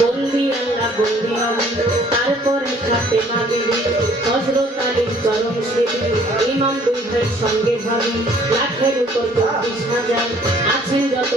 বন্দি আল্লাহ বন্দি আমি তারপরে খাতে মাগে হযরত আলীর চরণ সেবী ইমাম দুই ভাই সঙ্গে ভাবি লাখের উপর 24,000 আছেন যত